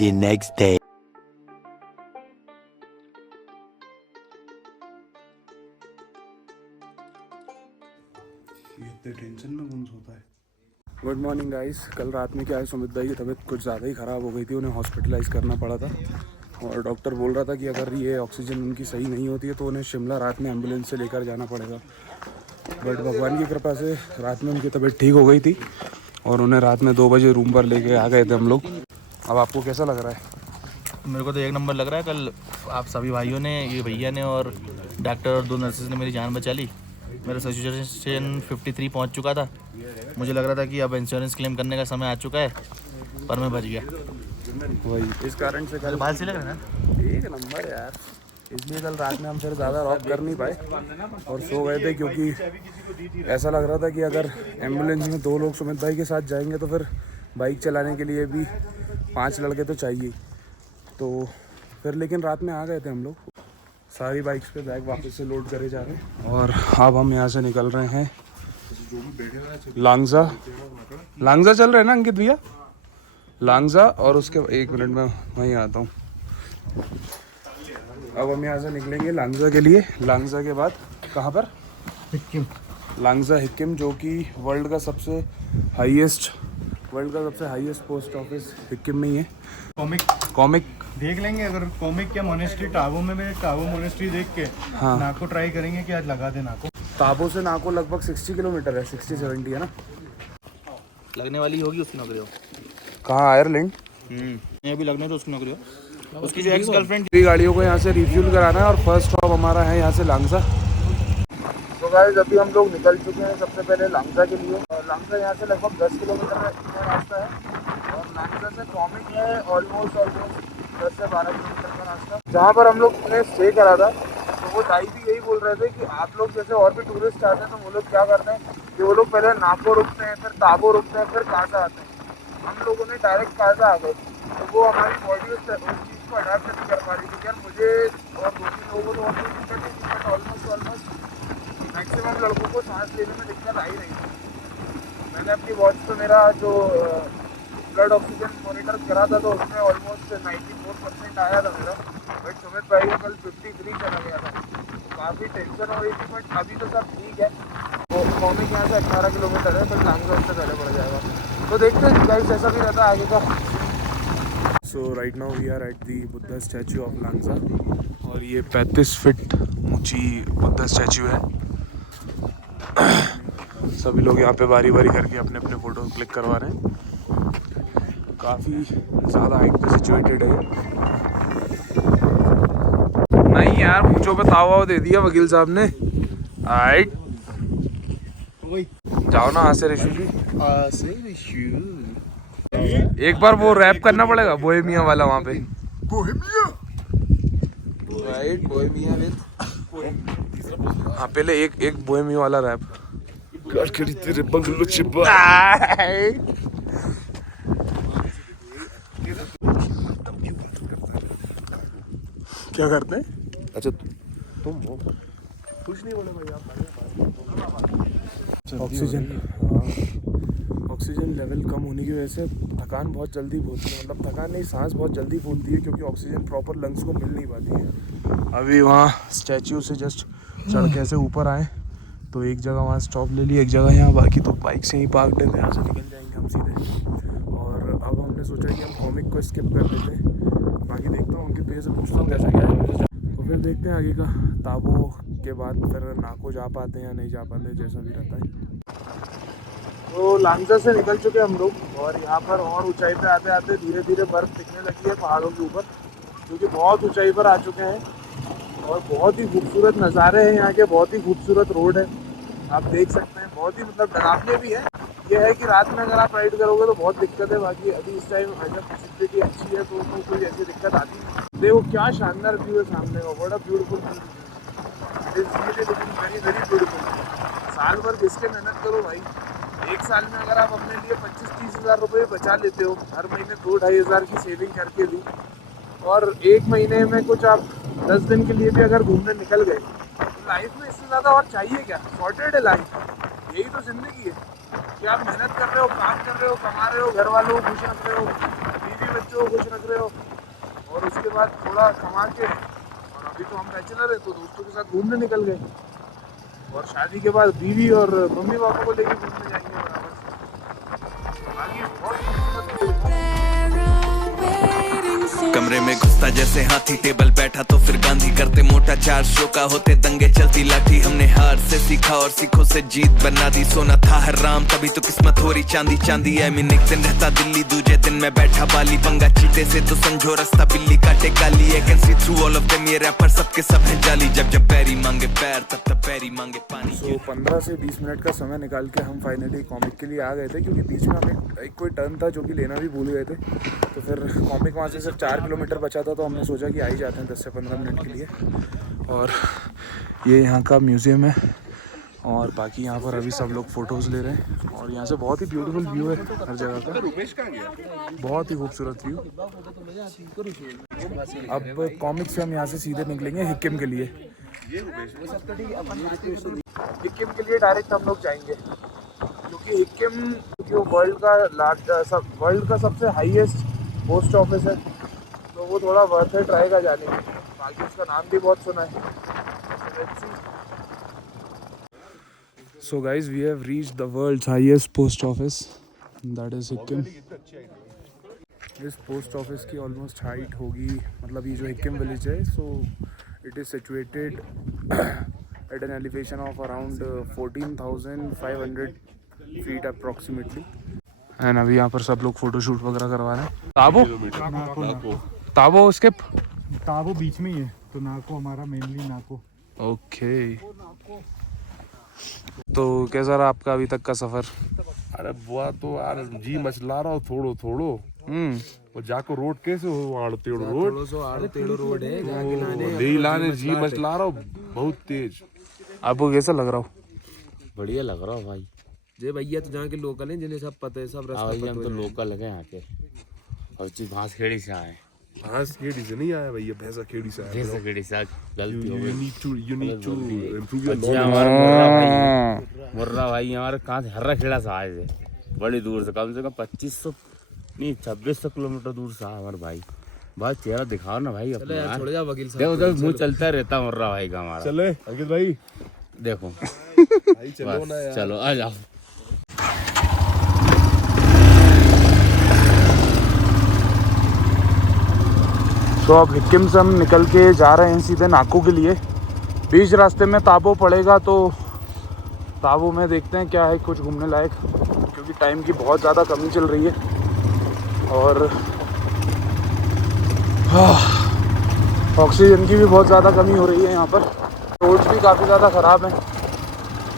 the next day. इतने tension में कौन सोता है। Good morning guys. कल रात में क्या है, सुमित भाई की तबीयत कुछ ज़्यादा ही ख़राब हो गई थी, उन्हें हॉस्पिटलाइज करना पड़ा था और डॉक्टर बोल रहा था कि अगर ये ऑक्सीजन उनकी सही नहीं होती है तो उन्हें शिमला रात में एम्बुलेंस से लेकर जाना पड़ेगा। बट भगवान की कृपा से रात में उनकी तबीयत ठीक हो गई थी और उन्हें रात में 2 बजे रूम पर लेके आ गए थे हम लोग। अब आपको कैसा लग रहा है? मेरे को तो एक नंबर लग रहा है। कल आप सभी भाइयों ने, ये भैया ने और डॉक्टर और 2 नर्सेज ने मेरी जान बचा ली। मेरा सैचुरेशन 53 पहुंच चुका था। मुझे लग रहा था कि अब इंश्योरेंस क्लेम करने का समय आ चुका है, पर मैं बच गया। वही इस कारण से कल बाल से लग रहा है ना। एक नंबर यार, इसलिए कल रात में हम फिर ज़्यादा रॉक कर नहीं पाए और सो गए थे, क्योंकि ऐसा लग रहा था कि अगर एम्बुलेंस में 2 लोग सुमित भाई के साथ जाएंगे तो फिर बाइक चलाने के लिए भी 5 लड़के तो चाहिए। तो फिर लेकिन रात में आ गए थे हम लोग, सारी बाइक्स पे बैग वापस से लोड करे जा रहे हैं और अब हम यहाँ से निकल रहे हैं लांगजा। लांगजा चल रहे हैं ना अंकित भैया? लांगजा, और उसके 1 मिनट में वहीं आता हूँ। अब हम यहाँ से निकलेंगे लांगजा के लिए। लांगजा के बाद कहाँ पर? हिक्किम। लांगजा हिक्किम, जो कि वर्ल्ड का सबसे हाईएस्ट पोस्ट ऑफिस हिक्किम में ही है। कॉमिक देख लेंगे अगर कॉमिक क्या मोनेस्ट्री टाबो में टाबो मोनेस्ट्री देख के हाँ, नाको ट्राई करेंगे कि आज लगा दे नाको। ताबो से नाको लगभग 60 किलोमीटर है, 60-70 है ना। लगने वाली होगी उसकी नौकरी हो। कहाँ? आयरलैंड। ये भी लगने तो उसकी नौकरी हो। उसकी जो एक्स गर्लफ्रेंड भी गाड़ियों को यहाँ से रिफ्यूल कराना है और फर्स्ट स्टॉप हमारा है यहाँ से लांगजा। तो गाइस अभी हम लोग निकल चुके हैं सबसे पहले लांगजा के लिए। लांगजा यहाँ से लगभग 10 किलोमीटर का रास्ता है और लांगजा से कॉमिक है ऑलमोस्ट 10 से 12 किलोमीटर का रास्ता। जहाँ पर हम लोग ने स्टे करा था, तो वो दाई भी यही बोल रहे थे कि आप लोग जैसे और भी टूरिस्ट आते हैं तो वो लोग क्या करते हैं कि वो लोग पहले नाको रुकते हैं, फिर ताबो रुकते हैं, फिर काजा आते हैं। हम लोगों ने डायरेक्ट काजा आ गए, तो वो हमारी बॉडी उस चीज़ को अडाप्ट नहीं कर पा रही थी। यार मुझे और 2-3 लोगों को तो और कोई दिक्कत नहीं थी, बट ऑलमोस्ट मैक्सिमम लड़कों को सांस लेने में दिक्कत आ ही रही थी। मैंने अपनी वॉच पे मेरा जो ब्लड ऑक्सीजन मॉनिटर करा था तो उसमें ऑलमोस्ट 94% आया था मेरा, बट सुमित भाई का कल 53 चला गया था। तो काफ़ी टेंशन हो रही थी, बट अभी तो सब ठीक है। वो कॉमिक यहाँ से 18 किलोमीटर है, बट लांगजा उससे पहले पड़ जाएगा। तो देखते हैं गाइस, ऐसा भी रहता है आगे का। So right now we are at the Buddha statue of Langza और ये 35 फीट ऊंची बुद्धा स्टैचू है। सभी लोग यहाँ पे बारी बारी करके अपने अपने फ़ोटो क्लिक करवा रहे हैं। काफ़ी ज़्यादा हाइट पे सिचुएटेड है। नहीं यार, मुझे पे तावा दे दिया वकील साहब ने। हाइट जाओ ना, हाथ से रिशु जी। एक बार वो रैप करना पड़ेगा बोहेमिया वाला वहाँ पे। Right, Bohemia with. हाँ, पहले एक बोहेमिया वाला रैप। तेरे बंगलो चिपा। क्या करते हैं? अच्छा तुम कुछ नहीं बोले भाई आप। ऑक्सीजन लेवल कम होने की वजह से थकान बहुत जल्दी फूलती है, मतलब थकान नहीं, सांस बहुत जल्दी फूलती है, क्योंकि ऑक्सीजन प्रॉपर लंग्स को मिल नहीं पाती है। अभी वहाँ स्टैच्यू से जस्ट चढ़ के ऐसे ऊपर आए तो एक जगह वहाँ स्टॉप ले लिया, एक जगह यहाँ, बाकी तो बाइक से ही पार्क है, यहाँ से निकल जाएंगे हम सीधे। और अब हमने सोचा कि हम कॉमिक को स्किप कर देते हैं। बाकी देखता हूँ उनके भैया से पूछता हूँ कैसा क्या है, तो फिर देखते हैं आगे का। ताबो के बाद फिर नाको जा पाते हैं या नहीं जा पाते, जैसा भी रहता है। तो लांगजा से निकल चुके हम लोग और यहाँ पर और ऊंचाई पे आते आते धीरे धीरे बर्फ़ दिखने लगी है पहाड़ों के ऊपर, क्योंकि बहुत ऊंचाई पर आ चुके हैं और बहुत ही खूबसूरत नज़ारे हैं यहाँ के, बहुत ही खूबसूरत रोड है, आप देख सकते हैं। बहुत ही मतलब डरावने भी है। ये है कि रात में अगर आप राइड करोगे तो बहुत दिक्कत है, बाकी अभी इस टाइम अगर विजिबिलिटी अच्छी है तो कोई ऐसी दिक्कत आती नहीं। देखो क्या शानदार व्यू है सामने का, बड़ा beautiful view, it is really looking very very beautiful. साल भर घिस के मेहनत करो भाई, एक साल में अगर आप अपने लिए 25-30 हज़ार रुपये बचा लेते हो, हर महीने 2-2.5 हज़ार की सेविंग करके भी, और एक महीने में कुछ आप 10 दिन के लिए भी अगर घूमने निकल गए, तो लाइफ में इससे ज़्यादा और चाहिए क्या? सॉर्टेड है लाइफ, यही तो ज़िंदगी है कि आप मेहनत कर रहे हो, काम कर रहे हो, कमा रहे हो, घर वालों को खुश रख रहे हो, बीवी बच्चों को खुश रख रहे हो, और उसके बाद थोड़ा कमा के, और अभी तो हम बैचलर है तो दोस्तों के साथ घूमने निकल गए, और शादी के बाद बीवी और मम्मी पापा को लेके घूमने जाएंगे बराबर से। बाकी बहुत कमरे में घुसता जैसे हाथी, टेबल बैठा तो फिर गांधी, करते मोटा 4 शो का होते दंगे, चलती लाठी। हमने हार से सीखा और सीखों से जीत बना दी, सोना था हराम तभी तो किस्मत हो रही चांदी चांदी। आई मीन एक दिन रहता दिल्ली, दूजे दिन में बैठा बाली, पंगा चीते से तो समझो रास्ता बिल्ली काटे काली। I can see through all of them, ये रैपर सबके सब है जाली, जब जब पैरी मांगे पैर तब तब पैरी मांगे पानी। तो 15 से 20 मिनट का समय निकाल के हम फाइनली कॉमिक के लिए आ गए थे, क्योंकि बीच में हमें एक कोई टर्न था जो कि लेना भी भूल गए थे। तो फिर कॉमिक वहाँ से सिर्फ 4 किलोमीटर बचा था, तो हमने सोचा कि आ ही जाते हैं 10 से 15 मिनट के लिए। और ये यहाँ का म्यूज़ियम है, और बाकी यहाँ पर अभी सब लोग फ़ोटोज़ ले रहे हैं, और यहाँ से बहुत ही ब्यूटीफुल व्यू है हर जगह का, बहुत ही खूबसूरत व्यू। अब कॉमिक से हम यहाँ से सीधे निकलेंगे हिक्किम के लिए। हिक्किम के लिए डायरेक्ट हम लोग जाएंगे, क्योंकि हिक्किम जो वर्ल्ड का सबसे हाईएस्ट पोस्ट ऑफिस है, तो वो थोड़ा वर्थ है ट्राई का जाने में। बाकी उसका नाम भी बहुत सुना है। So guys, we have reached the world's highest post office, that is Sikkim. इस पोस्ट ऑफिस की ऑलमोस्ट हाइट होगी, मतलब ये जो हिक्किम विलेज है, so it is situated at an elevation of around 14,500 feet approximately. And अभी यहाँ पर सब लोग फोटो शूट वगैरह करवा रहे हैं। ताबो स्किप, ताबो बीच में ही है, तो नाको हमारा मेनली नाको। ओके, तो कैसा रहा आपका अभी तक का सफर? अरे बुआ तो यार जी मचला रहा हो थोड़ो थोड़ो। वो जाको रोड कैसे हो आड़तेड़ो रोड है, ले लाने जी मचला रहा हो बहुत तेज। आपको कैसा लग रहा हो? बढ़िया लग रहा हो भाई। जे भैया तो जहाँ के लोकल हैं, जिन्हें सब पता है, सब रास्ता पता है। हम तो लोकल है यहाँ के, और चीज घास खेड़ी से आए। घास खेड़ी से नहीं आया भैया, भैंसा खेड़ी से आया। भैंसा खेड़ी से गलती हो गई। You need to improve your अच्छा, knowledge। हमारा मुर्रा भाई हमारे कहाँ से हर्रा खेड़ा से आए थे, बड़ी दूर से, कम 2500 नहीं 2600 किलोमीटर दूर से आया हमारे भाई। भाई चेहरा दिखाओ ना भाई अपना यार। छोड़ जा वकील साहब, देखो मुँह चलता रहता मुर्रा भाई का हमारा। चले अंकित भाई, देखो भाई चलो ना यार। चलो आ जाओ। तो अब हिक्किम से हम निकल के जा रहे हैं सीधे नाको के लिए। बीच रास्ते में ताबो पड़ेगा, तो ताबो में देखते हैं क्या है कुछ घूमने लायक, क्योंकि टाइम की बहुत ज़्यादा कमी चल रही है, और ऑक्सीजन की भी बहुत ज़्यादा कमी हो रही है यहाँ पर। रोड्स भी काफ़ी ज़्यादा ख़राब हैं,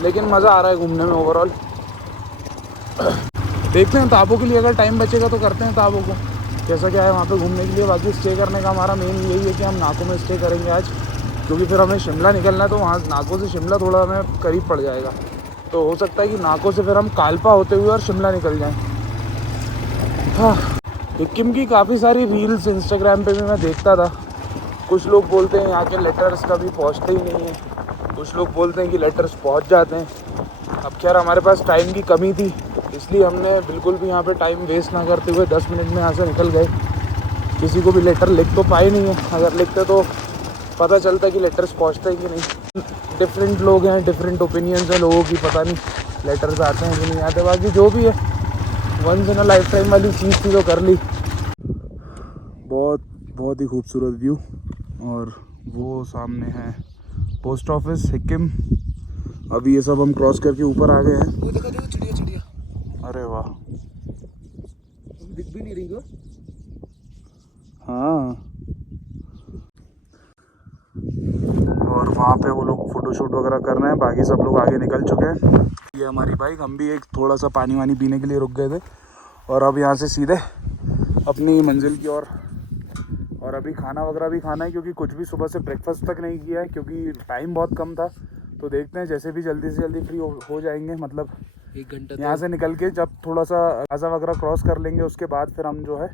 लेकिन मज़ा आ रहा है घूमने में ओवरऑल। देखते हैं ताबो के लिए, अगर टाइम बचेगा तो करते हैं ताबो को, कैसा क्या है वहाँ पे घूमने के लिए। बाकी स्टे करने का हमारा मेन यही है कि हम नाको में स्टे करेंगे आज, क्योंकि फिर हमें शिमला निकलना है, तो वहाँ नाको से शिमला थोड़ा हमें करीब पड़ जाएगा। तो हो सकता है कि नाको से फिर हम कालपा होते हुए और शिमला निकल जाएं। हाँ, हिक्किम की काफ़ी सारी रील्स इंस्टाग्राम पे भी मैं देखता था। कुछ लोग बोलते हैं यहाँ के लेटर्स कभी पहुँचते ही नहीं हैं, कुछ लोग बोलते हैं कि लेटर्स पहुँच जाते हैं। अब खैर हमारे पास टाइम की कमी थी, इसलिए हमने बिल्कुल भी यहाँ पे टाइम वेस्ट ना करते हुए 10 मिनट में यहाँ से निकल गए। किसी को भी लेटर लिख तो पाए नहीं है, अगर लिखते तो पता चलता कि लेटर्स पहुँचते हैं कि नहीं। डिफरेंट लोग हैं, डिफरेंट ओपिनियंस हैं लोगों की, पता नहीं लेटर्स आते हैं कि नहीं आते। बाकी जो भी है, once in a lifetime वाली चीज़ थी तो कर ली। बहुत ही खूबसूरत व्यू, और वो सामने है पोस्ट ऑफिस हिक्किम। अभी ये सब हम क्रॉस करके ऊपर आ गए हैं। देखो चिड़िया, अरे वाह, दिख भी नहीं रही। हाँ, और वहाँ पे वो लोग फोटोशूट वगैरह कर रहे हैं, बाकी सब लोग आगे निकल चुके हैं। ये हमारी बाइक, हम भी एक थोड़ा सा पानी वानी पीने के लिए रुक गए थे, और अब यहाँ से सीधे अपनी मंजिल की ओर। और अभी खाना वगैरह भी खाना है, क्योंकि कुछ भी सुबह से ब्रेकफास्ट तक नहीं किया है, क्योंकि टाइम बहुत कम था। तो देखते हैं, जैसे भी जल्दी से जल्दी फ्री हो जाएंगे, मतलब 1 घंटा यहाँ से निकल के जब थोड़ा सा गाजा वगैरह क्रॉस कर लेंगे, उसके बाद फिर हम जो है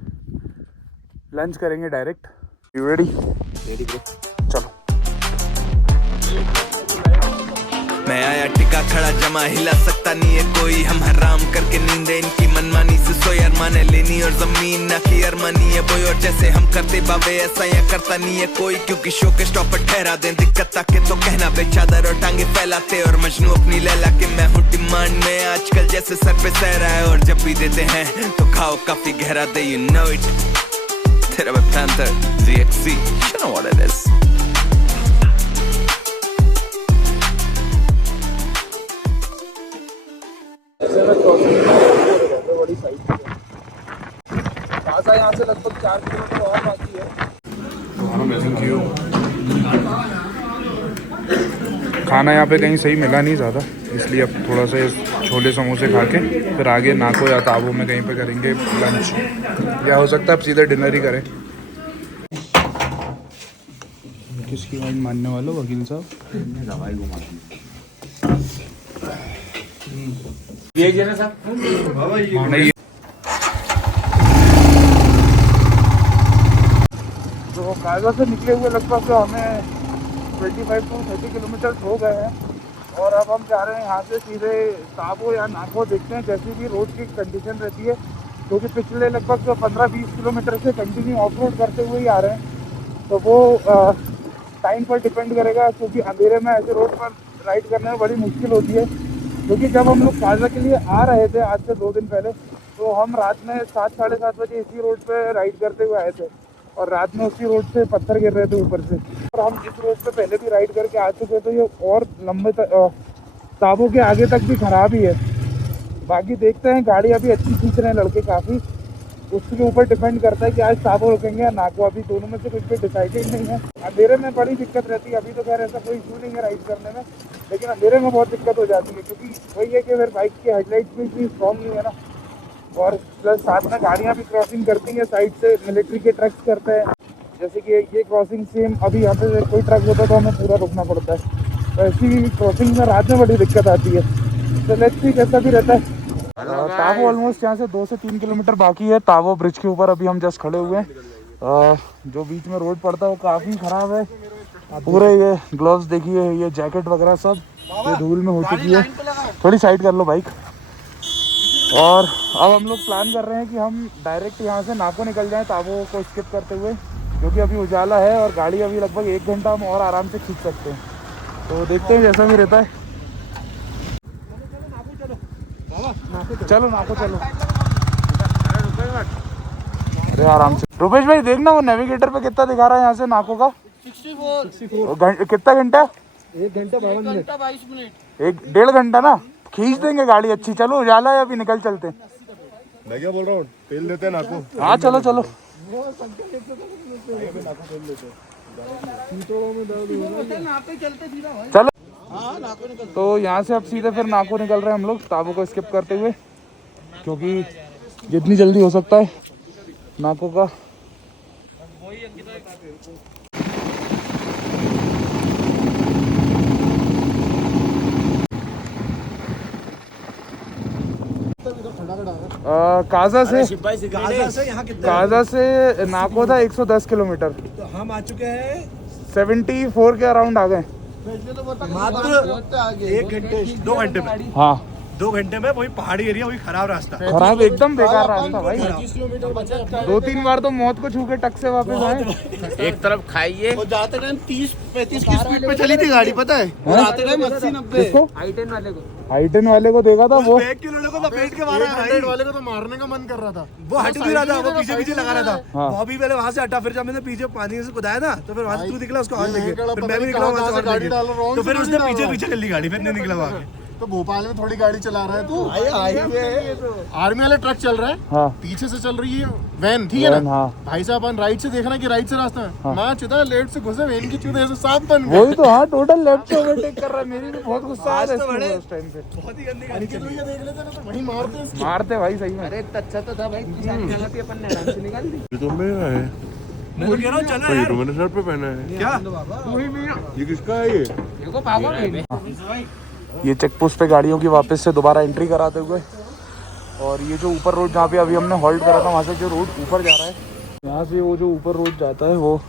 लंच करेंगे direct. You ready? Ready bro, चलो। मैं आया टिका खड़ा जमा हिला सकता नहीं है कोई, हम हराम करके नींदे इनकी मनमानी से सोए, अरमाने लेनी और जमीन ना की अरमानी है बोई, और जैसे हम करते बाबे ऐसा यहाँ करता नहीं है कोई, क्योंकि शो के स्टॉप पर ठहरा दें दिक्कत ताके तो कहना बे चादर और टांगे फैलाते और मजनू अपनी लैला के मैं हूँ डिमांड में आजकल जैसे सर पे सह रहा है, और जब भी देते हैं तो खाओ काफी गहरा दे, you know it, तेरा वे panther ZXC, you know what it is. बड़ी साइज यहाँ से लगभग 4 किलोमीटर और बाकी है। खाना यहाँ पे कहीं सही मिला नहीं ज़्यादा, इसलिए अब थोड़ा सा छोले समोसे खा के फिर आगे नाको या ताबो में कहीं पे करेंगे लंच, या हो सकता है अब सीधे डिनर ही करें। किसकी बात मानने वालों वकील साहब? नहीं तो कायदा से निकले हुए लगभग हमें 25 to 30 किलोमीटर हो गए हैं, और अब हम जा रहे हैं यहाँ से सीधे ताबो या नाको। देखते हैं जैसी भी रोड की कंडीशन रहती है, क्योंकि पिछले लगभग 15-20 किलोमीटर से कंटिन्यू ऑफ रोड करते हुए ही आ रहे हैं, तो वो टाइम पर डिपेंड करेगा, क्योंकि अंधेरे में ऐसे रोड पर राइड करने में बड़ी मुश्किल होती है। क्योंकि जब हम लोग काजा के लिए आ रहे थे आज से 2 दिन पहले, तो हम रात में 7-7:30 बजे इसी रोड पे राइड करते हुए आए थे, और रात में उसी रोड से पत्थर गिर रहे थे ऊपर से, और हम जिस रोड पे पहले भी राइड करके आ चुके थे ये और लंबे ताबो के आगे तक भी खराब ही है। बाकी देखते हैं, गाड़ी अभी अच्छी खींच रहे हैं लड़के काफ़ी, उसके ऊपर डिपेंड करता है कि आज ताबो रुकेंगे या नाको, अभी दोनों में से कुछ भी डिसाइडेड नहीं है। अंधेरे में बड़ी दिक्कत रहती है, अभी तो खैर ऐसा कोई इशू नहीं है राइड करने में, लेकिन अंधेरे में बहुत दिक्कत हो जाती है, क्योंकि वही है कि फिर बाइक की हेडलाइट्स भी इतनी स्ट्रॉन्ग नहीं है ना, और प्लस साथ में गाड़ियाँ भी क्रॉसिंग करती हैं साइड से, मिलिट्री के ट्रक्स करते हैं, जैसे कि ये क्रॉसिंग सेम अभी यहाँ पे कोई ट्रक होता है तो हमें पूरा रुकना पड़ता है, तो ऐसी क्रॉसिंग में रात में बड़ी दिक्कत आती है। तो लेट्स सी कैसा भी रहता है। ताबो ऑलमोस्ट यहाँ से 2 से 3 किलोमीटर बाकी है। ताबो ब्रिज के ऊपर अभी हम जस्ट खड़े हुए हैं। जो बीच में रोड पड़ता है वो काफ़ी ख़राब है, पूरे ये ग्लव्स देखिए, ये जैकेट वगैरह सब ये धूल में हो चुकी है। थोड़ी साइड कर लो बाइक। और अब हम लोग प्लान कर रहे हैं कि हम डायरेक्ट यहाँ से नाको निकल जाएं ताबो को स्किप करते हुए, क्योंकि अभी उजाला है और गाड़ी अभी लगभग 1 घंटा हम और आराम से खींच सकते हैं। तो देखते हैं जैसा भी रहता है। चलो नाको चलो। अरे आराम से रुपेश भाई, देखना वो नेविगेटर पे कितना दिखा रहा है यहाँ से नाको का। 64 कितना घंटा? 1 घंटा 22 मिनट। 1-1.5 घंटा ना, खींच देंगे गाड़ी अच्छी। चलो उजाला है, अभी निकल चलते। मैं क्या बोल रहा हूँ, तेल देते हैं नाको। हाँ चलो चलो। चलो तो यहाँ से अब सीधे फिर नाको निकल रहे हैं हम लोग ताबो को स्किप करते हुए, क्योंकि जितनी जल्दी हो सकता है नाको का। काजा से नाको था 110 किलोमीटर, तो हम आ चुके हैं 74 के अराउंड आ गए मात्र 1 घंटे 2 घंटे में। हाँ 2 घंटे में वही पहाड़ी एरिया, वही खराब रास्ता, खराब एकदम बेकार रास्ता भाई। 2-3 बार तो मौत को छू के टक से वापस आए। एक तरफ खाइए और जाते टाइम 30-35 की स्पीड पे चली थी गाड़ी, पता है, और आते टाइम 80-90। I-10 वाले को देखा था वो बैग के लोगों को लपेट के मारा है भाई। वाले को तो मारने का मन कर रहा था, वो हट भी रहा था, वो पीछे लगा रहा था। हाँ। वो अभी पहले वहां से हटा, फिर जब मैंने पीछे पानी से कुदाया ना, तो फिर वहां से तू निकला उसको हाथ लेके, फिर मैं भी निकला वहां से गाड़ी डाल रहा हूं, तो फिर उसने पीछे कर ली गाड़ी, फिर नहीं निकला वहां। तो भोपाल में थोड़ी गाड़ी चला रहा है तू, आर्मी वाले ट्रक चल रहा है, हाँ पीछे से चल रही है वैन, ठीक है ना। हाँ भाई साहब अपन राइट से देखना कि राइट से रास्ता है, मां चुदा लेफ्ट से घुसे, वैन की चुदा ऐसे सांप बन गया। वही तो, हाँ टोटल लेफ्ट से ओवरटेक कर रहा है। मेरी भी बहुत गुस्सा आ रहा है उस टाइम पे। बहुत ही गंदी गाड़ी चली है, देख लेते ना तो वही मारते हैं। मारते भाई सही में। अरे अच्छा तो था भाई, अपन ने आराम से निकाल दी। ये तो मेरा है, मैं तो कह रहा हूं चला ये यार। तो मैंने शर्ट पे पहना है। क्या ये किसका है? देखो पागल ये चेक पोस्ट पे गाड़ियों की वापस से दोबारा एंट्री कराते हुए, और ये जो ऊपर रोड जहाँ पे अभी हमने हॉल्ट करा था, वहाँ से जो रोड ऊपर जा रहा है, यहाँ से वो जो ऊपर रोड जाता है वो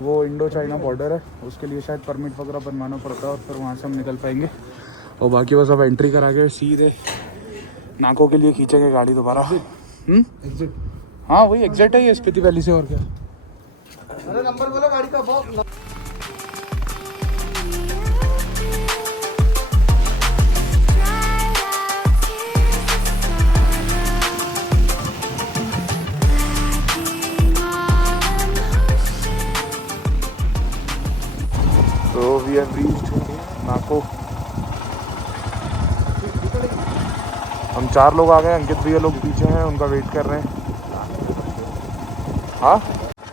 वो इंडो चाइना बॉर्डर है, उसके लिए शायद परमिट वगैरह बनवाना पड़ता है और फिर वहाँ से हम निकल पाएंगे। और बाकी बस अब एंट्री करा के सीधे नाकों के लिए खींचेंगे गाड़ी दोबारा। एग्जिट, हाँ वही एग्जिट है ये स्पीति वैली से, और क्या। अरे नंबर बोलो गाड़ी का बहुत। तो वी हैव रीच्ड नाको। हम 4 लोग आ गए, अंकित भैया लोग पीछे हैं, उनका वेट कर रहे हैं। हाँ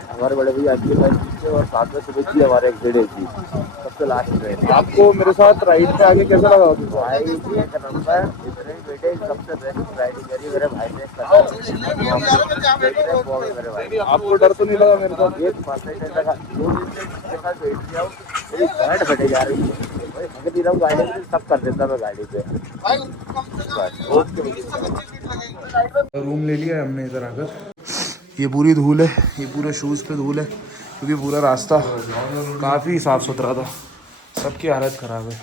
हमारे बड़े भैया आपके साथ पीछे और साथ में सुबह की हमारे एक डेढ़ की सबसे लास्ट में। आपको मेरे साथ राइड पे आगे कैसा लगा? भाई एक नंबर, इतने बेटे सबसे बेस्ट राइडिंग करी मेरे भाई ने। मेरे भाई आपको डर तो नहीं लगा मेरे साथ? एक परसेंट लगा, 2 दिन से इसके साथ बैठ गया हूँ, मेरी गांड फटे जा रही है। भाई थक नहीं रहा हूँ गाड़ी में, सब कर देता मैं गाड़ी पे। रूम ले लिया है हमने इधर आकर। ये पूरी धूल है, ये पूरे शूज़ पे धूल है, क्योंकि पूरा रास्ता काफ़ी साफ़ सुथरा था। सबकी हालत ख़राब है।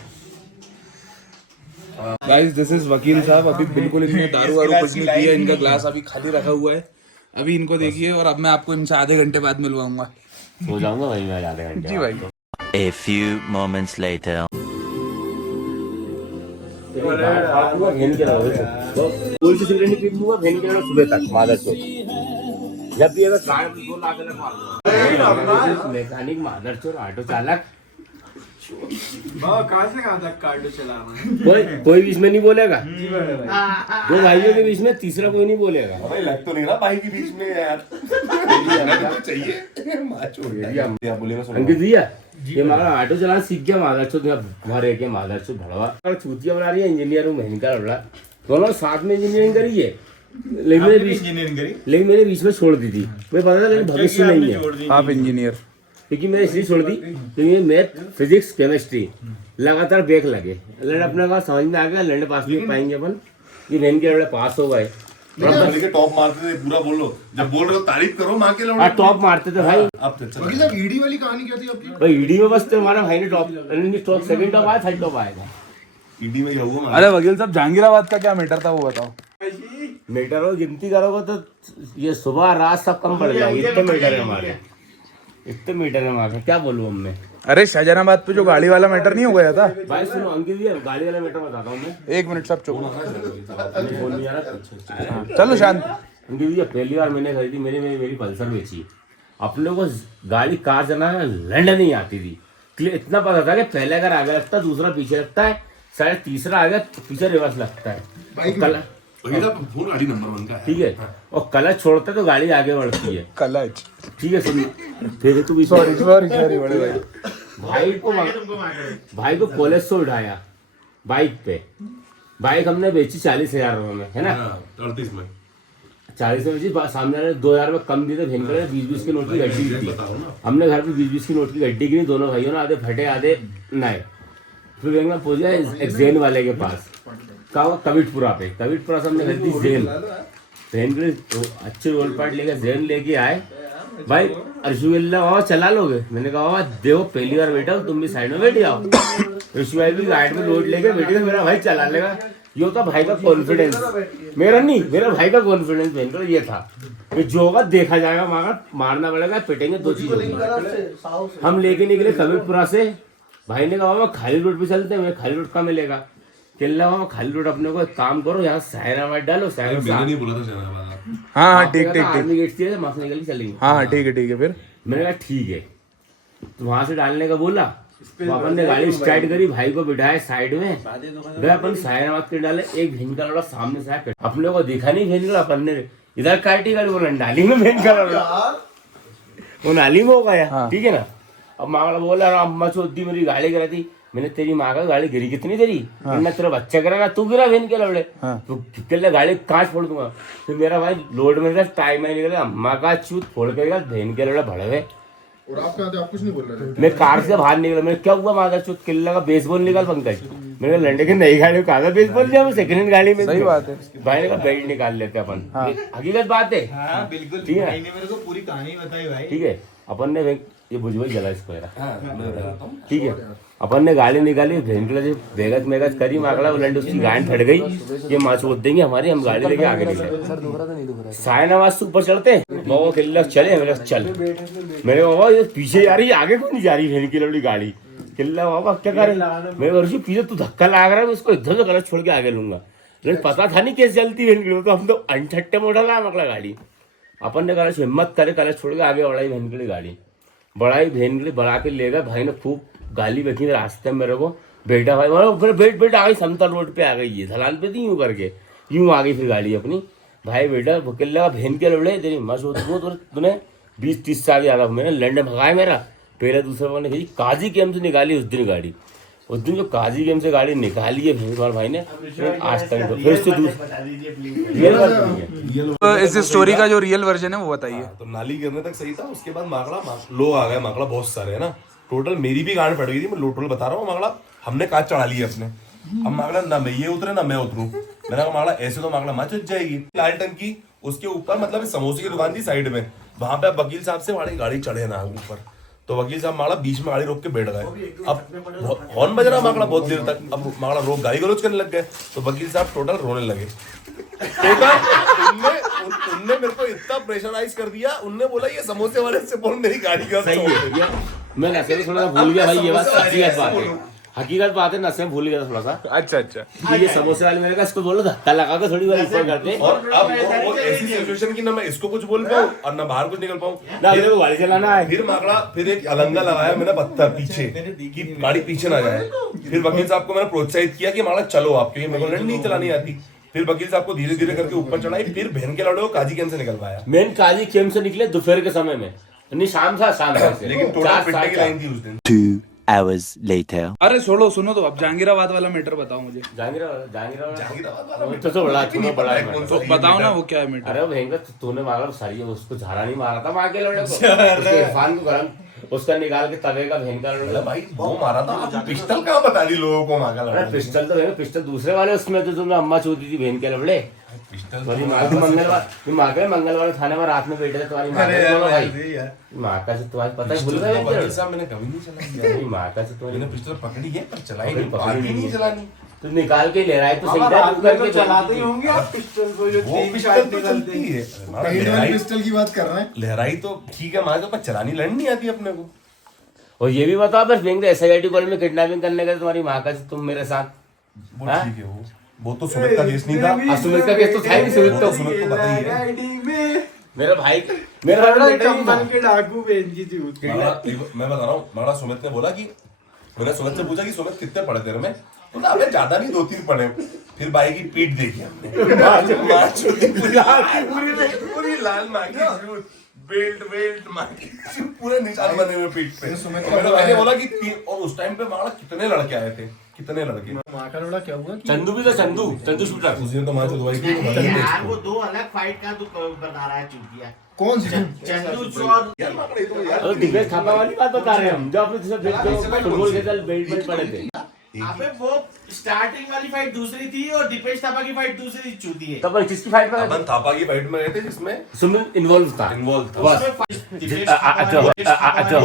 गाइस दिस इज़ वकील साहब। अभी बिल्कुल इनने दारू वारू कुछ नहीं पिया, इनका ग्लास अभी खाली रखा हुआ है। अभी इनको देखिए, और अब मैं आपको इनसे आधे घंटे बाद मिलवाऊंगा। सो जाऊंगा भाई मैं आधे घंटे। जी भाई। A few moments later. कोई से सिगरेट नहीं पी लूंगा भेन के सुबह तक मादर चौक। जब भी अगर 2 लाख मैकेनिक मादर चौक ऑटो चालक कहाँ से कहाँ तक कार्डो चलाना? कोई बीच में नहीं बोलेगा। 2 भाइयों के बीच में तीसरा कोई नहीं बोलेगा। लग तो नहीं रहा भाई के बीच में यार। चाहिए अंकित भैया ये हमारा ऑटो चलाना सीख गया मादर चौक भरे के मादर चौक भड़वा चूतिया बना रही है। इंजीनियर हूँ महन का लड़ा, दोनों साथ में इंजीनियरिंग करी है, लेकिन मेरे बीच में छोड़ दी थी। मैं पता था लेकिन भविष्य नहीं है। आप इंजीनियर? क्योंकि मैंने इसलिए छोड़ दी क्योंकि मैथ फिजिक्स केमिस्ट्री लगातार बैक लगे। लड़े अपने का समझ में आ गया, लड़ने पास नहीं पाएंगे अपन। ये बहन के लड़े पास हो गए। टॉप मारते थे पूरा, बोलो जब बोल रहे हो तारीफ करो माँ के लौड़े। टॉप मारते थे भाई। अब ईडी वाली कहानी क्या थी आपकी? भाई ईडी में बस हमारा भाई ने टॉप सेकंड टॉप आया, थर्ड टॉप आएगा ईडी में होगा। अरे वकील साहब, जहांगीराबाद का क्या मैटर था वो बताओ। मीटर हो गिनती करोगे तो ये सुबह रात सब कम पड़ जाएगी। इतने मीटर है हमारे, इतने मीटर है हमारे, क्या बोलूँ हम मैं। अरे शाहजहानाबाद पे जो गाड़ी वाला मैटर नहीं हो गया था? भाई सुनो अंकित जी, गाड़ी वाला मीटर बताता हूँ मैं। 1 मिनट सब चुप। बोल नहीं आ रहा। चलो शांत। अंकित जी पहली बार मैंने खरीदी, मेरी पल्सर बेची। अपने को गाड़ी कार चलाना लड़ने नहीं आती थी। इतना पता था कि पहले अगर आगे लगता है दूसरा पीछे लगता है, शायद तीसरा आगे पीछे रिवर्स लगता है। फोन गाड़ी नंबर 1 का है, ठीक है। और क्लच छोड़ते तो गाड़ी आगे बढ़ती है। क्लच, ठीक है सुन, फिर तू सॉरी बड़े भाई। भाई को कॉलेज से उठाया बाइक पे। बाइक हमने बेची 40,000 रुपए में, है ना? 38 में 40 में बेची। सामने 2,000 रुपए कम दिए थे। भेंकर 20-20 के नोट की गड्डी थी। हमने घर पे 20-20 की नोट की गड्डी गिनी, दोनों भाइयों ने, आधे फटे आधे नए। फिर मैं पहुंच गया एक जैन वाले के पास, कविटपुरा पे। कविटपुरा से हमने खरीदी जैन के अच्छे रोल पार्ट लेकर जैन लेके आए। भाई अर्शुल्ला चला लोगे? मैंने कहा देखो पहली बार बैठा तुम भी साइड में बैठ जाओ। ऋषि भाई भी गाइड में लोड लेके बैठे, मेरा भाई चला लेगा। ये होता भाई का कॉन्फिडेंस, मेरा नहीं, मेरा भाई का कॉन्फिडेंस बहनकर ये था कि जो होगा देखा जाएगा, मारना पड़ेगा, पिटेंगे, 2 चीज होगी। हम लेके निकले कविटपुरा से। भाई ने कहा खाली रोड पे चलते हैं। मैं खाली रोड का मिलेगा केला खाली रोड। अपने को एक काम करो, यहाँ सायराबाद डालो। नहीं बोला था जनाब। हाँ ठीक आर्मी गेट से मस्त निकल के चलेंगे। हाँ ठीक है। फिर मैंने कहा ठीक है, तो वहां से डालने का बोला। अपन ने गाड़ी स्टार्ट करी, भाई को बिठाया साइड में, गए अपन सायराबाद के डाले। एक भेन का लड़ा सामने से अपने को दिखा नहीं भेन का। अपन ने इधर काटी गाड़ी, वो नाली में भेन का लड़ा, वो नाली में हो गया। ठीक है ना? अब माँ बोला अम्मा चौथी मेरी गाड़ी गिरा थी। मैंने तेरी माँ का गाड़ी गिरी कितनी तेरी? ना तेरा बच्चा गिरा ना तू गिरा भेन के लौड़े। तो कितने गाड़ी कांच फोड़ दूंगा। फिर मेरा भाई लोड में टाइम नहीं निकला, अम्मा का चूत फोड़ के भेन के लौड़े भड़े हुए। और आप कहाँ थे? आप कुछ नहीं बोल रहे थे? मैं कार से बाहर निकला। मैंने क्या हुआ माता चूत किल्ला का बेसबॉल निकाल पंकज। मैंने लंडे की नई गाड़ी में कहा था बेसबॉल लिया, सेकंड हैंड गाड़ी में। सही बात है। भाई ने कहा बेल्ट निकाल लेते अपन। हकीकत बात है, ठीक है। मेरे को पूरी कहानी बताई भाई। ठीक है, अपन ने ये बुझवई जला इसको यार, ठीक है। अपन ने गाड़ी निकाली, भेगत मेगत करी, मागला उलट उसकी गांड फट गई, ये माँ छोड़ देंगे हमारी, हम गाड़ी लेके आगे निकले। साय नवाज से ऊपर चढ़ते बाबा किला चले, मेरे चल मेरे बाबा ये पीछे जा रही है, आगे क्यों नहीं जा रही है की लड़ी गाड़ी। किला बाबा क्या करे, मेरे वर्षी पीछे तू धक्का लगा रहा है, मैं उसको इधर से गलत छोड़ के आगे लूंगा। लेकिन पता था नहीं कैसे चलती है, तो हम तो अनछट्टे मोड़ा ला मकला गाड़ी। अपन ने कलश हिम्मत करे, कलश छोड़ के आगे बढ़ाई बहन के लिए गाड़ी, बढ़ाई बहन के लिए बढ़ा के ले गए। भाई ने खूब गाली बकी रास्ते में मेरे को, बेटा भाई फिर बेट आ गई, समतल रोड पे आ गई है, ढलान पे थी, यूं करके यूं आ गई फिर गाड़ी अपनी। भाई बेटा किला बहन के लड़े तेरी मस्त तूने 20-30 साल याद, मैंने लंडन भगाया मेरा। पहले दूसरे मैंने खींची, काजी गेम से निकाली उस दिन गाड़ी। उस दिन जो काजी गेम से गाड़ी निकाली है भैंस भाई ने, आज तक फिर उससे इस स्टोरी का जो रियल वर्जन है वो बताइए। तो नाली गिरने तक सही था, उसके बाद माकड़ा लोग आ गए, माकड़ा बहुत सारे है ना, टोटल मेरी भी गांड फट गई थी, मैं टोटल बता रहा हूँ। माकड़ा हमने कांच चढ़ा ली है अपने, अब माकड़ा ना मैं ये उतरे ना मैं उतरूं। मैंने कहा माकड़ा ऐसे तो माकड़ा माँ चुच जाएगी। लाल टंकी उसके ऊपर, मतलब समोसे की दुकान थी साइड में, वहां पे वकील साहब से हमारी गाड़ी चढ़े ना ऊपर, तो वकील साहब माकड़ा बीच में गाड़ी रोक के बैठ गए। अब हॉर्न बज रहा माकड़ा बहुत देर तक, अब माकड़ा रोक गाड़ी गलोच करने लग गए, तो वकील साहब टोटल रोने लगे। उनने मेरे को इतना प्रेशराइज कर दिया, उनने बोला ये समोसे वाले से बोल मेरी गाड़ी का सही है। मैं नशे में थोड़ा भूल गया भाई, ये बात हकीकत बात है, नशे में भूल गया थोड़ा सा। अच्छा ये समोसे वाले मेरे का इसको बोलो धक्का लगा के थोड़ी बार ऊपर करते। और अब वो ऐसी सिचुएशन की ना मैं इसको कुछ बोल पाऊँ और ना बाहर कुछ निकल पाऊँ, ना मेरे को गाड़ी चलाना है। फिर माकड़ा फिर एक अलंगा लगाया मैंने पत्थर पीछे कि गाड़ी पीछे ना जाए। फिर वकील साहब को मैंने प्रोत्साहित किया कि माकड़ा चलो आप, क्योंकि मेरे को लड़नी नहीं चलानी आती। फिर वकील साहब को धीरे धीरे करके ऊपर चढ़ाई, फिर बहन के लड़े को काजी कैंप से निकलवाया। मेन काजी कैंप से निकले दोपहर के समय में, नहीं शाम था से, लेकिन टोटल पिटने की लाइन थी उस दिन। 2 hours later. अरे छोड़ो, सुनो तो अब जहांगीराबाद वाला मैटर बताओ मुझे। जहांगीराबाद तो बड़ा है, तो बताओ ना वो क्या है मैटर। अरे भयंकर, तूने मारा सारी, उसको झाड़ा नहीं मारा था मार के लड़े को, इरफान को गरम उसका निकाल के तवे का भयंकर भाई वो मारा था। पिस्टल कहाँ बता दी लोगों को मांगा लड़ा? पिस्टल तो है, पिस्टल दूसरे वाले उसमें तो तुमने अम्मा चोदी थी बहन के लड़े। मंगलवार थाने में रात में बैठे थे तुम्हारी माँ का से तुम्हारी पता है, भूल गए मैंने कभी नहीं चलाई माँ का से तुम्हारी पिस्टल पकड़ी है पर चलाई नहीं चलानी। तो निकाल के ले रहा है तो सही चलाते ही होंगे आप पिस्टल को, जो वो पिस्टल तो चलती है, पिस्टल की बात कर रहे हैं। लहराई तो ठीक है मार, पर चलानी लड़नी आती है अपने को। और ये भी बताओ बस बैंक SIT कॉलेज में किडनैपिंग करने का तुम्हारी माँ का तुम मेरे साथ, वो ठीक है, वो तो सुमित का केस नहीं था। सुमित का केस तो था ही, सुमित को पता ही है। मेरा भाई कंबल के डाकू बहन की थी। मैं बता रहा हूँ, मारा सुमित ने बोला कि मैंने सुमित से पूछा कि सुमित कितने पढ़े तेरे में, तो ना हमें ज्यादा नहीं 2-3 पढ़े। फिर भाई की पीठ देखी हमने, पूरी लाल मांगी, बेल्ट मांगी, पूरे निशान बने हुए पीठ पे। मैंने बोला कि और उस टाइम पे मारा कितने लड़के आए थे, कितने लड़के। माँ का लड़ा क्या हुआ? चंदू भी था, चंदू शूटर उस दिन तो मार से दुआई की यार, वो दो अलग फाइट का तू बता रहा है चूतिया। कौन सी? चंदू और यार माकड़े तो यार दिग्गज थापा वाली बात बता रहे हैं हम, जो आपने फुटबॉल के साथ बेल्ट पड़े थे। अबे वो स्टार्टिंग वाली फाइट दूसरी थी और दीपेश थापा की फाइट दूसरी चूती है। तब किसकी फाइट में अपन थापा की फाइट में गए थे जिसमें सुमित इन्वॉल्व था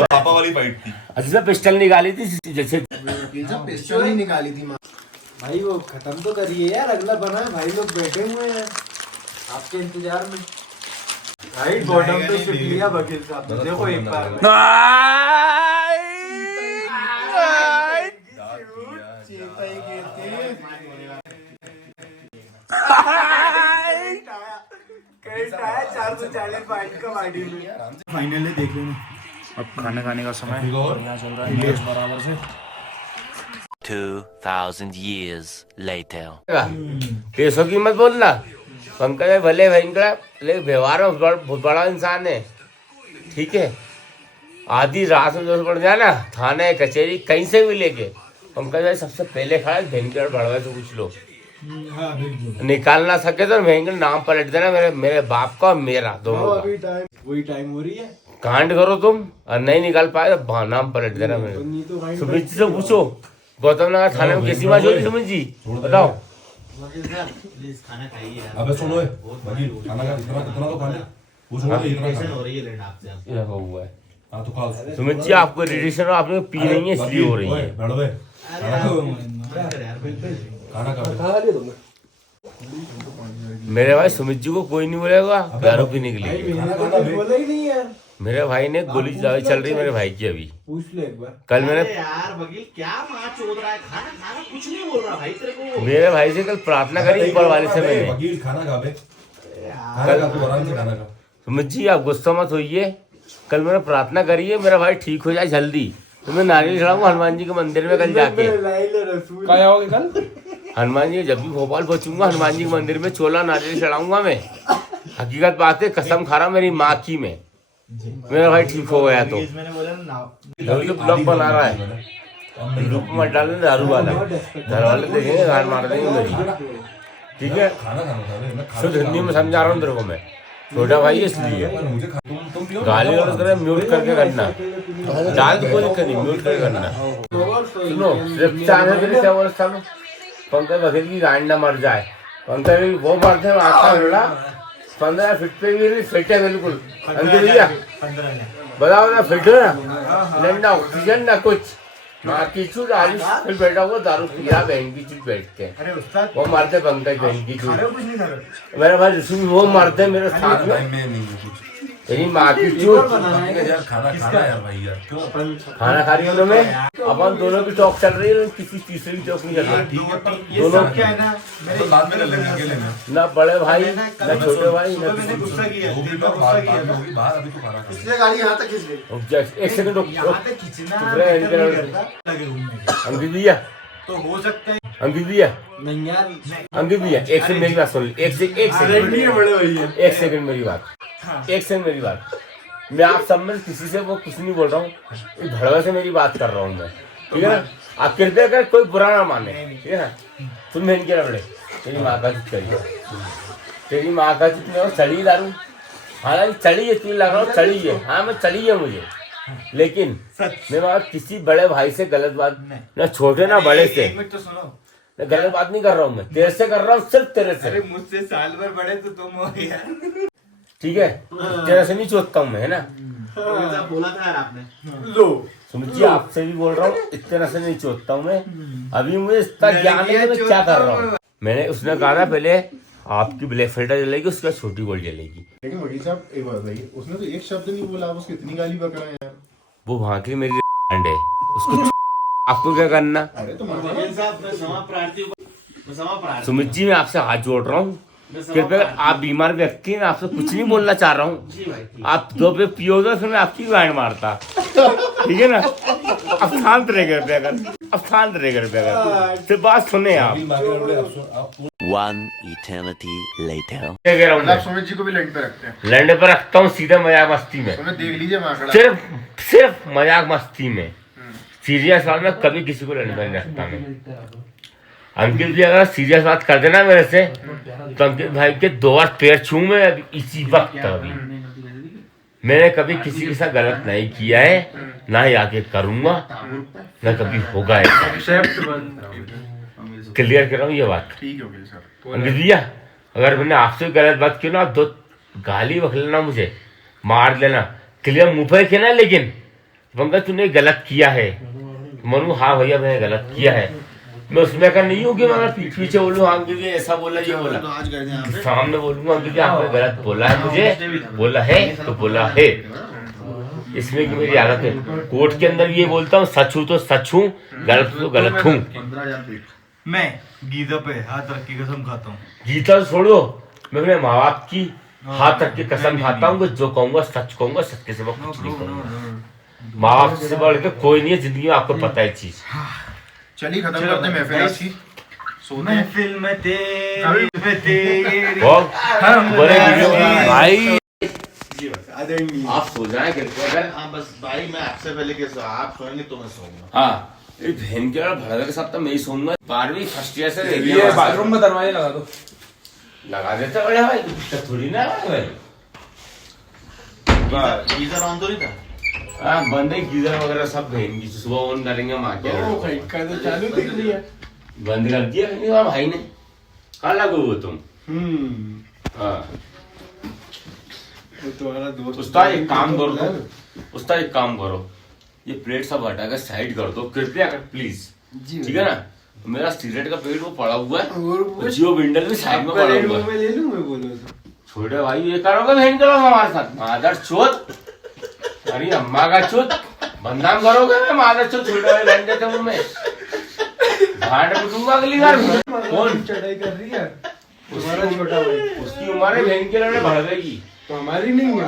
थापा वाली फाइट थी, जिसमें पिस्टल निकाली थी, जैसे पिस्टल ही निकाली थी माँ। भाई वो खत्म तो करिए यार, अगला बना है, भाई लोग बैठे हुए हैं आपके इंतजार में। भाई बॉटम पे शुक्रिया वकील साहब, देखो एक बार फाइनली देख लेना। अब खाने खाने का समय और यहाँ चल रहा है मैच बराबर से। 2000 years later. पैसों की मत बोलना, पंकज भाई भले भयंकर लेकिन व्यवहार में बहुत बड़ा इंसान है, ठीक है। आधी रात में जरूरत पड़ जाए ना, थाने कचहरी कहीं से भी लेके पंकज भाई सबसे पहले खड़ा है। भयंकर बढ़वा से कुछ लोग निकाल ना सके तो भयंकर नाम पलट देना, मेरे बाप का और मेरा दोनों का। वही टाइम हो रही है, कांड करो तुम, और नहीं निकाल पाए तो नाम पलट देना मेरे। सुमित जी से पूछो, गौतम नगर थाने में कैसी बात हुई सुमित जी, बताओ। प्लीज खाना खाइए। अबे सुनो खाना का कितना तो खा ले, वो सुनो हो रही है लेना आपसे। ये हुआ है हाँ तो खाओ। सुमित जी आपको इरिटेशन हो, आपने पी नहीं है इसलिए हो रही है। बैठो बे। खाना खा लिया तुमने? मेरे भाई सुमित जी को कोई नहीं बोलेगा दारू पीने के लिए। मेरे भाई ने गोली दवाई चल रही है मेरे भाई की अभी। पूछ ले एक बार। कल मैंने यार वकील क्या माँ चोद रहा है, खाना खाना कुछ नहीं बोल रहा भाई तेरे को। मेरे भाई से कल प्रार्थना करी ऊपर वाले से मैंने। वकील खाना खा बे। खाना खा, तू आराम से खाना खा। सुमित जी आप गुस्सा मत होइए, कल मैंने प्रार्थना करी है मेरा भाई ठीक हो जाए जल्दी, तो मैं नारियल चढ़ाऊंगा हनुमान जी के मंदिर में कल जाके। क्या होगा कल? हनुमान जी जब भी भोपाल पहुंचूंगा हनुमान जी के मंदिर में छोला नारियल चढ़ाऊंगा मैं। हकीकत बात है, कसम खा रहा मेरी माँ की में, मेरा भाई ठीक हो गया तो। जो ब्लॉग बना रहा है ग्रुप में डाल दें दारू वाला, घर वाले देखेंगे गाल मार देंगे मेरी। ठीक है, शुद्ध हिंदी में समझा रहा हूँ तेरे को मैं, छोटा भाई इसलिए गाली और म्यूट करके करना, डाल तो कोई दिक्कत नहीं, म्यूट करके करना। सुनो सिर्फ चाहने के लिए क्या बोल सकता हूँ, पंकज बघेल की गांड ना मर जाए। पंकज भी वो मरते हैं आखा बेड़ा 15 फीट पे भी नहीं फिट है बिल्कुल। अंकित भैया बताओ ना, फिट है ना, ना ऑक्सीजन ना कुछ, माँ की चूट आरिश फिर बैठा हुआ दारू पी रहा बहन की चूट बैठ के। वो मारते पंकज बहन की चूट, मेरे भाई ऋषि वो मारते मेरे साथ में तेरी माँ की चूट। खाना खा रही उन्होंने, अपन दोनों की टॉक चल रही है, किसी तीसरी टॉक नहीं चल रही। दोनों ना बड़े भाई ना छोटे भाई ना एक सेकंड अंकित भैया, तो हो सकता है अंकित भैया, नहीं यार अंकित भैया एक सेकंड मेरी बात सुन, एक सेकंड मेरी बात, एक सेकंड मेरी बात। मैं आप सब में किसी से वो कुछ नहीं बोल रहा हूँ, भड़वे से मेरी बात कर रहा हूँ मैं, ठीक है ना। आप कृपया कर कोई बुरा ना माने, ठीक है ना। तुम बहन के रबड़े तेरी माँ का चित करिए, तेरी माँ का चित में चढ़ी दारू, हालांकि चढ़ी है, तुझे लग रहा हूँ चढ़ी है, हाँ मैं चढ़ी है मुझे, लेकिन मैं किसी बड़े भाई से गलत बात ना, छोटे ना बड़े से, एक मिनट तो सुनो, गलत बात नहीं कर रहा हूँ मैं, तेरे से कर रहा हूँ, सिर्फ तेरे से। अरे मुझसे साल भर बड़े तो तुम हो यार, ठीक है, तेरे से नहीं चोटता हूँ मैं, है ना। बोला था यार आपने। सुमित जी आपसे भी बोल रहा हूँ, इतने से नहीं चोटता हूँ मैं, अभी मुझे इतना ज्ञान है कि मैं क्या कर रहा हूँ। मैंने उसने कहा था पहले आपकी ब्लैक फिल्टर जलेगी, उसके बाद छोटी गोल्ड जलेगी। लेकिन वकील साहब एक बात बताइए, उसने तो एक शब्द नहीं बोला, आप उसकी इतनी गाली बक रहे हैं यार। वो वहाँ की मेरी है, उसको आपको क्या करना। अरे तो सुमित जी मैं आपसे हाथ जोड़ रहा हूँ, कृपया आप बीमार व्यक्ति हैं, आपसे कुछ नहीं बोलना चाह रहा हूँ। आप दो पे पियोगे फिर मैं आपकी गांड मारता, ठीक है ना। अब शांत रह गए अगर, अब शांत रह गए सिर्फ बात सुने आप। One eternity later. क्या कह रहा हूँ मैं, सुमित जी को भी लैंड पे रखते हैं, लैंड पे रखता हूँ सीधे मजाक मस्ती में, देख लीजिए माकड़ा, सिर्फ मजाक मस्ती में, सीरियस बात में कभी किसी को लैंड पे नहीं रखता मैं। अंकित जी अगर सीरियस बात कर देना मेरे से तो अंकित भाई के 2 बार पैर छू मैं अभी इसी वक्त। अभी मैंने कभी किसी के साथ गलत नहीं किया है, ना ही आगे करूंगा, ना कभी होगा। क्लियर कर रहा हूँ ये बात, ठीक है सर। अंकित भैया अगर मैंने आपसे गलत बात की ना, 2 गाली बक लेना, मुझे मार लेना, क्लियर मुंह पे कहना, लेकिन पंकज तूने गलत किया है, मनू हाँ भैया मैंने गलत किया है, मैं उसमें का नहीं हूँ कि मैं पीठ पीछे बोलूँ हाँ कि ऐसा बोला ये बोला, सामने बोलूंगा कि आपने गलत बोला है, मुझे बोला है तो बोला है। इसमें की मेरी आदत है, कोर्ट के अंदर ये बोलता हूँ सच हूँ तो सच हूँ, गलत तो गलत हूँ। मैं गीता पे हाथ रख के कसम खाता हूँ। गीता छोड़ो, मैं अपने माँ बाप की हाथ रख के कसम खाता हूँ कि जो कहूँगा सच कहूँगा, सच के सिवा कुछ नहीं कहूँगा। माँ बाप से बढ़ के कोई नहीं है जिंदगी में, आपको पता है चीज। चलिए खत्म करते हैं महफिल आज की, सोते हैं। महफिल में तेरी भाई आप सो जाए अगर, हाँ बस भाई मैं आपसे पहले के आप सोएंगे तो मैं सोऊंगा। हाँ बहन के भड़वे के साथ तो मैं ही सोऊंगा। 12वीं फर्स्ट ईयर से ये बाथरूम में दरवाजे लगा दो, लगा देते बड़े भाई, दिक्कत थोड़ी ना है। गीजर ऑन तो नहीं था? हाँ बंद है, गीजर वगैरह सब बहन की सुबह ऑन करेंगे माँ के, चालू दिख रही है, बंद कर दिया भाई ने। कहाँ लगो वो तुम? हाँ तुम्हारा दोस्त उस्ताद एक काम कर दो, उसका एक काम करो, ये प्लेट सब हटा कर साइड कर दो कृपया कर प्लीज, ठीक है ना। मेरा सिगरेट का पेट वो पड़ा हुआ है, तो जियो बिंडल भी साइड में पड़ा हुआ है। ले लूं मैं बोलो तो। छोटे भाई ये करोगे बहन करो हमारे साथ, मादर चोद, अरे अम्मा का चोद बदनाम करोगे मैं मादर चोद, छोटे भाई बहन देते हूँ मैं, भाड़ पिटूंगा अगली बार। कौन चढ़ाई कर रही है उसकी उम्र है बहन के लड़े बढ़ गई, तो हमारी नहीं है।